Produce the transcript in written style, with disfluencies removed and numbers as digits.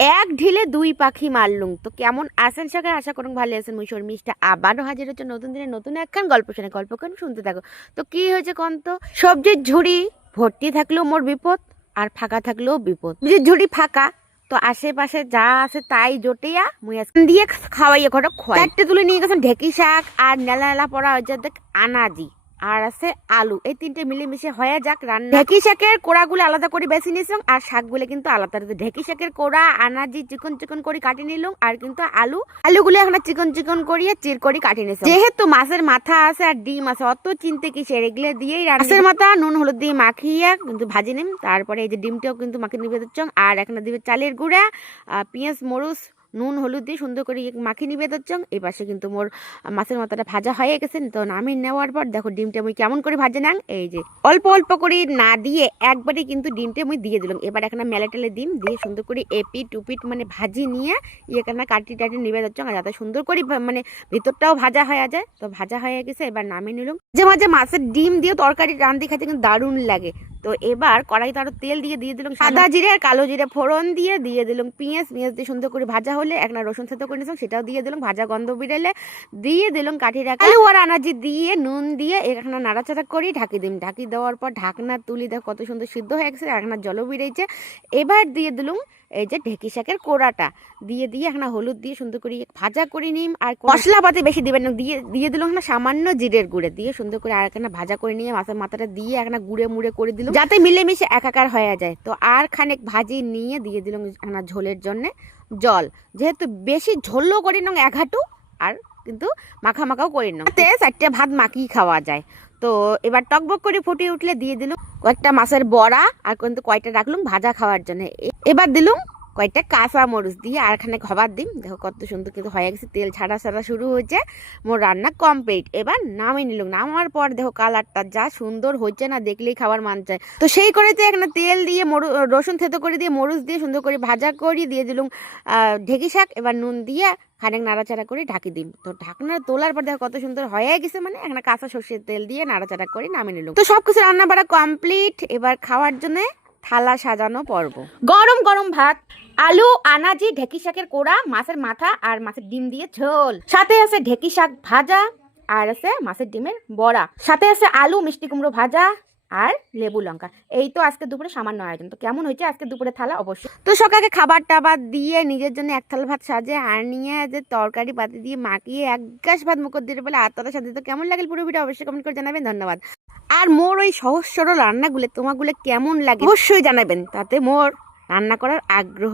এক ঢিলে দুই পাখি মারলুম। তো কেমন আছেন সবাই? আশা করুন ভালো আছেন। মুই শর্মিষ্ঠা আবারও হাজির হচ্ছে নতুন দিনে নতুন একখান গল্প শুনে। গল্প কেন শুনতে থাকো। তো কি হয়েছে কোন তো? সবজির ঝুড়ি ভর্তি থাকলেও মোর বিপদ, আর ফাঁকা থাকলেও বিপদ। সবজির ঝুড়ি ফাঁকা, তো আশেপাশে যা আছে তাই জটিয়া মুই আজকে দিয়ে খাওয়াইয়া ঘরে খোয়াই। চারটে তুলে নিয়ে গেছেন ঢেকি শাক আর নেলা নেলা পড়া হয়েছে দেখ আনাজি, আর আছে আলু। এই তিনটে মিলেমিশে হয়ে যাক রান্না। ঢেকি শাকের কোড়াগুলো আলাদা করে বেছে নিয়েছিলাম, আর শাকগুলো কিন্তু আলাদা। ঢেকি শাকের কোড়া আনাজি চিকন চিকন করে কাটি নিলাম, আর কিন্তু আলুগুলো এখন চিকন চিকন করিয়ে চির করে কাটি নিয়েছি। যেহেতু মাছের মাথা আছে আর ডিম আছে, অত চিনতে কিসের, এগুলো দিয়েই মাছের মাথা নুন হলুদ দিয়ে মাখিয়ে কিন্তু ভাজি নিম। তারপরে এই যে ডিমটাও কিন্তু মাখিয়ে নিবে দিচ্ছ, আর এখানে দিবে চালের গুঁড়া, পেঁয়াজ মরুচ নুন হলুদ দিয়ে সুন্দর করে মাখিয়ে নিবে দিচ্ছ। এই পাশে কিন্তু মোর মাছের মাথাটা ভাজা হয়ে গেছে। তো নামিয়ে নেওয়ার পর দেখো ডিমটা আমি কেমন করে ভাজে নাং। এই যে অল্প অল্প করে না দিয়ে একবারে কিন্তু ডিমটা আমি দিয়ে দিলাম। এবার এখানে মেলে টেলে ডিম দিয়ে সুন্দর করে এপিট টুপিট মানে ভাজি নিয়ে এখানে কাটি টাটি নিবে দিচ্ছ, যাতে সুন্দর করে মানে ভিতরটাও ভাজা হয়ে যায়। তো ভাজা হয়ে গেছে, এবার নামিয়ে নিলাম। যে মাঝে মাছের ডিম দিয়ে তরকারি রান্দি খাইতে কিন্তু দারুণ লাগে। তো এবার কড়াইতে আরো তেল দিয়ে দিলাম সাদা জিরে আর কালো জিরে ফোড়ন দিয়ে দিলাম পেঁয়াজ দিয়ে সুন্দর করে ভাজা হলে একটা রসুন থেতো করে নিয়েছিলাম, সেটাও দিয়ে দিলাম। ভাজা গন্ধ বেরোলে দিয়ে দিলাম কাঠি রাখা আলু আর আনাজি দিয়ে নুন দিয়ে এখানে নাড়াচাড়া করে ঢাকি দিলাম। ঢাকি দেওয়ার পর ঢাকনা তুলি দেখো কত সুন্দর সিদ্ধ হয়ে গেছে, এখানে জলও বেরিয়েছে। এবার দিয়ে দিলাম এই যে ঢেকি শাকের কোড়াটা দিয়ে এখানে হলুদ দিয়ে সুন্দর করে ভাজা করে নিম। আর মশলাপাতি বেশি দিবেন না, দিয়ে দিলাম এখানে সামান্য জিরের গুঁড়ে দিয়ে সুন্দর করে আর এখানে ভাজা করে নিয়ে মাছের মাথাটা দিয়ে এখানে গুঁড়ে মুড়ে করে দিলাম, যাতে মিলেমিশে একাকার হয়ে যায়। তো আর খানিক ভাজি নিয়ে দিয়ে দিলাম এখানে ঝোলের জন্য জল। যেহেতু বেশি ঝোলও করি না এক হাঁটু, আর কিন্তু মাখা মাখাও করি না, চারটে ভাত মাখিয়ে খাওয়া যায়। তো এবার টকবক করে ফুটিয়ে উঠলে দিয়ে দিলাম কয়েকটা মাছের বড়া, আর কিন্তু কয়টা রাখলাম ভাজা খাওয়ার জন্য। এবার দিলাম কয়েকটা কাঁচা মরিচ দিয়ে আর এখানে খাবার দিম। দেখো কত সুন্দর কিন্তু হয়ে গেছে, তেল ছাড়া শুরু হয়েছে, মোর রান্না কমপ্লিট। এবার নামিয়ে নিলাম। নামার পর দেখো কালারটা যা সুন্দর হয়েছে না, দেখলেই খাবার মান চায়। তো সেই করেতে এখানে তেল দিয়ে রসুন থেতো করে দিয়ে মরিচ দিয়ে সুন্দর করে ভাজা করে দিয়ে দিলাম ঢেকি শাক। এবার নুন দিয়ে খানিক নাড়াচাড়া করে ঢাকি দিম। তো ঢাকনা তোলার পর দেখো কত সুন্দর হয়ে গেছে, মানে এখানে কাঁচা সর্ষের তেল দিয়ে নাড়াচাড়া করে নামিয়ে নিলাম। তো সবকিছু রান্না বাড়া কমপ্লিট। এবার খাওয়ার জন্য থালা সাজানো পর্ব। গরম গরম ভাত, আলু আনাজি ঢেকি শাকের কোড়া মাছের মাথা আর মাছের ডিম দিয়ে ঝোল, সাথে আছে ঢেকি শাক ভাজা, আর আছে মাছের ডিমের বড়া, সাথে আছে আলু মিষ্টি কুমড়ো ভাজা আর লেবু লঙ্কা। এই তো আজকে দুপুরে সামান্য আয়োজন। তো কেমন হয়েছে আজকে দুপুরে থালা অবশ্যই। তো সকালে খাবার টাবার দিয়ে নিজের জন্য এক থালা ভাত সাজে আর নিয়ে যে তরকারি পাতি দিয়ে মাখিয়ে এক গাছ ভাত মুখর দিয়ে বলে আত্মার সাথে। তো কেমন লাগে পুরো ভিডিও অবশ্যই কমেন্ট করে জানাবেন। ধন্যবাদ। আর মোর ওই সহজ সরল রান্নাগুলো তোমাগুলো কেমন লাগে অবশ্যই জানাবেন, তাতে মোর রান্না করার আগ্রহ